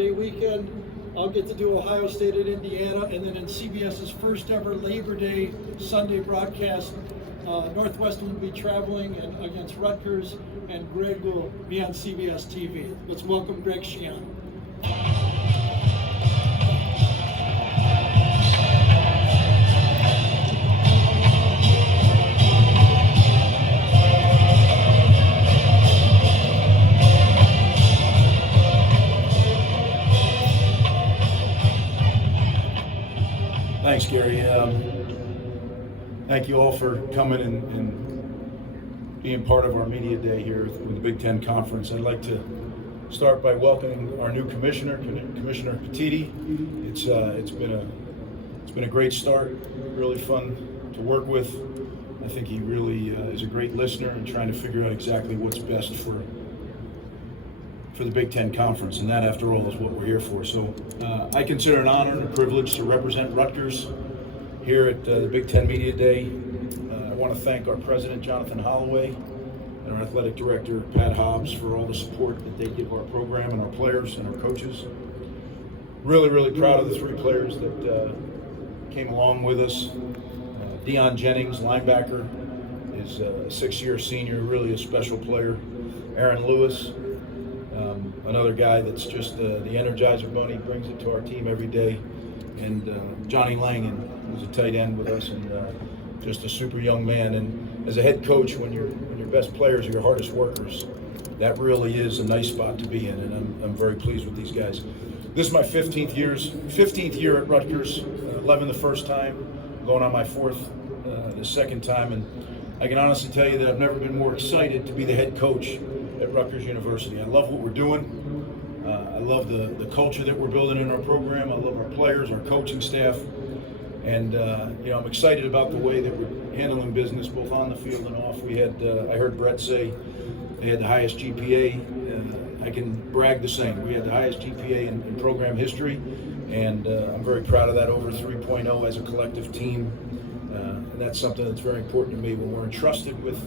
Day weekend, I'll get to do Ohio State at Indiana, and then in CBS's first ever Labor Day Sunday broadcast, Northwestern will be traveling against Rutgers, and Greg will be on CBS TV. Let's welcome Greg Schiano. Thanks, Gary. Thank you all for coming and being part of our media day here with the Big Ten Conference. I'd like to start by welcoming our new commissioner, Commissioner Petiti. It's been a great start, really fun to work with. I think he really is a great listener and trying to figure out exactly what's best for the Big Ten Conference, and that, after all, is what we're here for. So I consider it an honor and a privilege to represent Rutgers here at the Big Ten Media Day. I want to thank our president, Jonathan Holloway, and our athletic director, Pat Hobbs, for all the support that they give our program and our players and our coaches. Really, really proud of the three players that came along with us. Deion Jennings, linebacker, is a six-year senior, really a special player. Aaron Lewis, another guy that's just the Energizer Bunny, brings it to our team every day. And Johnny Langan, who's a tight end with us, and just a super young man. And as a head coach, when your best players are your hardest workers, that really is a nice spot to be in, and I'm very pleased with these guys. This is my 15th year at Rutgers, 11 the first time, going on my fourth the second time, and I can honestly tell you that I've never been more excited to be the head coach at Rutgers University. I love what we're doing. I love the culture that we're building in our program. I love our players, our coaching staff, and I'm excited about the way that we're handling business both on the field and off. We had, I heard Brett say they had the highest GPA. I can brag the same. We had the highest GPA in program history, and I'm very proud of that, over 3.0 as a collective team. And that's something that's very important to me when we're entrusted with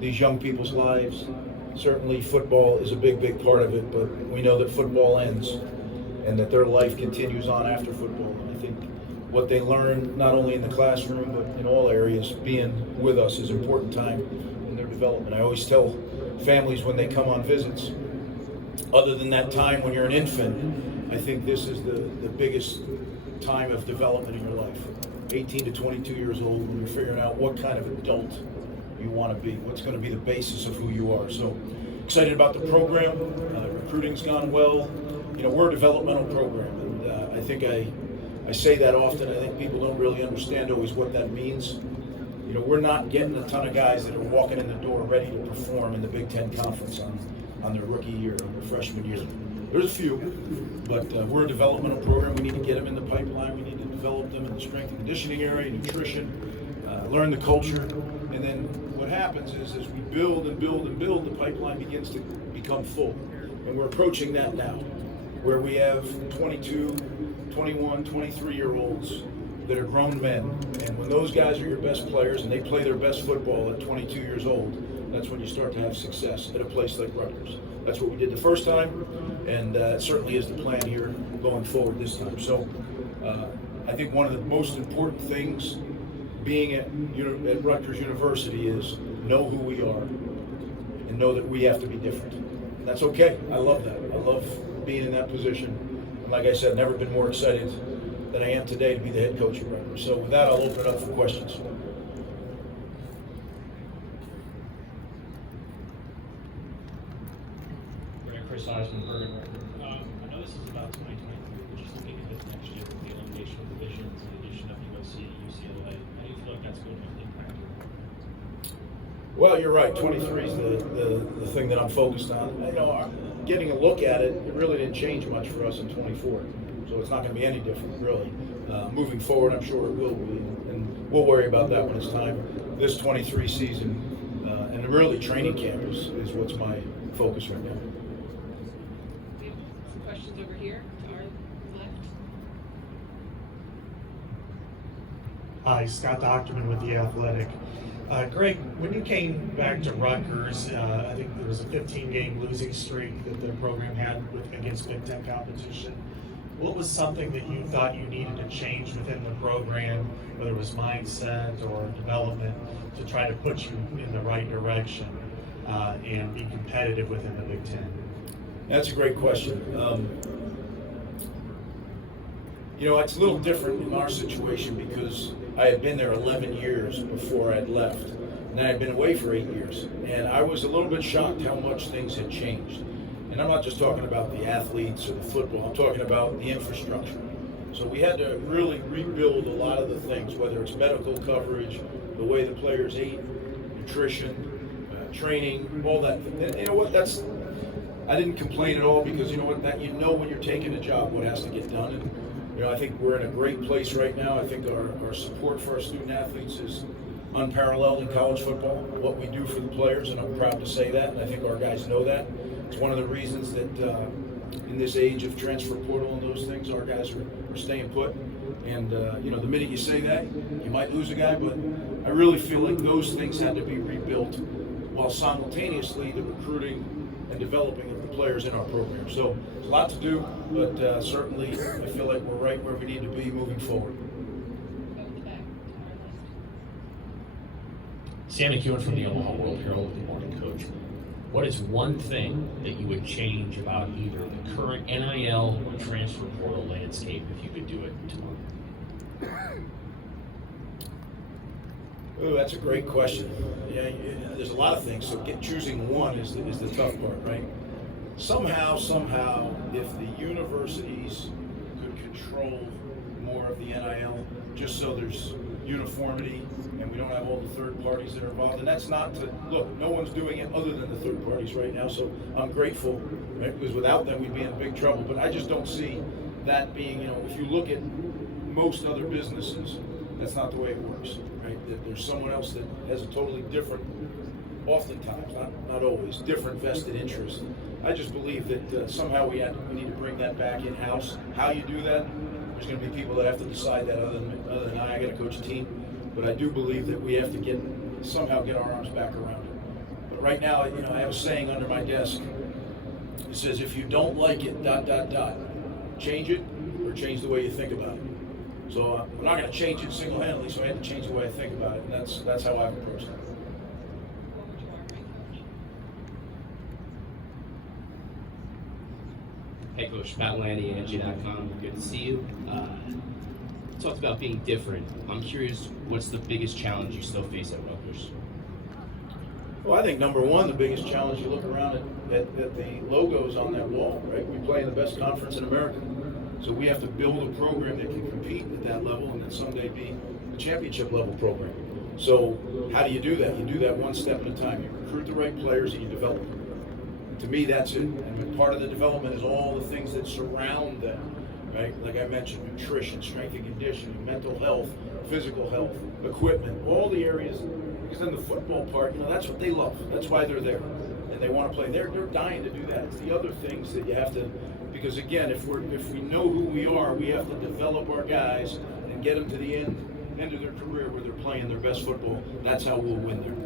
these young people's lives. Certainly football is a big, big part of it, but we know that football ends and that their life continues on after football. And I think what they learn, not only in the classroom, but in all areas, being with us is an important time in their development. I always tell families when they come on visits, other than that time when you're an infant, I think this is the biggest time of development in your life. 18 to 22 years old, when you're figuring out what kind of adult you want to be, what's going to be the basis of who you are. So excited about the program. Recruiting's gone well. We're a developmental program, and I think I say that often. I think people don't really understand always what that means. We're not getting a ton of guys that are walking in the door ready to perform in the Big Ten Conference on their rookie year or their freshman year. There's a few, but we're a developmental program. We need to get them in the pipeline. We need to develop them in the strength and conditioning area, nutrition, learn the culture, and then what happens is as we build and build and build, the pipeline begins to become full. And we're approaching that now, where we have 22, 21, 23-year-olds that are grown men. And when those guys are your best players and they play their best football at 22 years old, that's when you start to have success at a place like Rutgers. That's what we did the first time, and it certainly is the plan here going forward this time. So I think one of the most important things being at Rutgers University is know who we are and know that we have to be different. And that's okay. I love that. I love being in that position. And like I said, never been more excited than I am today to be the head coach at Rutgers. So with that, I'll open it up for questions. Chris Eisenberg. I know this is about 2023, but just looking at this next year with the elimination of divisions, the addition of USC, UCLA, how do you feel like that's going to impact you? Well, you're right. 23 is the thing that I'm focused on. Getting a look at it, it really didn't change much for us in 24, so it's not going to be any different, really. Moving forward, I'm sure it will be, and we'll worry about that when it's time. This 23 season, and really training camp is what's my focus right now. We have some questions over here to our left. Hi, Scott Docterman with The Athletic. Greg, when you came back to Rutgers, I think there was a 15-game losing streak that the program had against Big Ten competition. What was something that you thought you needed to change within the program, whether it was mindset or development, to try to put you in the right direction and be competitive within the Big Ten? That's a great question. It's a little different in our situation because I had been there 11 years before I'd left, and I had been away for 8 years. And I was a little bit shocked how much things had changed. And I'm not just talking about the athletes or the football, I'm talking about the infrastructure. So we had to really rebuild a lot of the things, whether it's medical coverage, the way the players ate, nutrition, training, all that. And you know what, I didn't complain at all because you know what, when you're taking a job, what has to get done. And I think we're in a great place right now. I think our support for our student athletes is unparalleled in college football, what we do for the players, and I'm proud to say that, and I think our guys know that. It's one of the reasons that in this age of transfer portal and those things, our guys are staying put. And the minute you say that, you might lose a guy, but I really feel like those things had to be rebuilt while simultaneously the recruiting and developing of the players in our program. So there's a lot to do, but certainly I feel like we're right where we need to be moving forward. Go in the back, to our list. Sam McEwen from the Omaha World Herald. Good morning, Coach. What is one thing that you would change about either the current NIL or transfer portal landscape if you could do it tomorrow? Oh, that's a great question. Yeah, there's a lot of things. So choosing one is the tough part, right? Somehow, if the universities could control more of the NIL, just so there's uniformity and we don't have all the third parties that are involved. And that's not to, look, no one's doing it other than the third parties right now. So I'm grateful, right? Because without them, we'd be in big trouble. But I just don't see that being, if you look at most other businesses, that's not the way it works, right? That there's someone else that has a totally different, oftentimes, not always, different vested interest. I just believe that somehow we need to bring that back in-house. How you do that, there's going to be people that have to decide that other than I got to coach a team. But I do believe that we have to somehow get our arms back around it. But right now, I have a saying under my desk. It says, if you don't like it, ... change it or change the way you think about it. So I'm not going to change it single-handedly, so I had to change the way I think about it, and that's how I've approached it. Over to our right, Coach. Hey Coach, Matt Landy, NG.com. Good to see you. Talked about being different. I'm curious, what's the biggest challenge you still face at Rutgers? Well, I think number one, the biggest challenge, you look around at the logos on that wall, right? We play in the best conference in America. So we have to build a program that can compete at that level and then someday be a championship level program. So how do you do that? You do that one step at a time. You recruit the right players and you develop them. And to me, that's it. And part of the development is all the things that surround them, right? Like I mentioned, nutrition, strength and conditioning, mental health, physical health, equipment, all the areas. Because then the football part, that's what they love. That's why they're there. And they want to play. They're dying to do that. It's the other things that you have to, because again, if we know who we are, we have to develop our guys and get them to the end of their career where they're playing their best football. That's how we'll win there.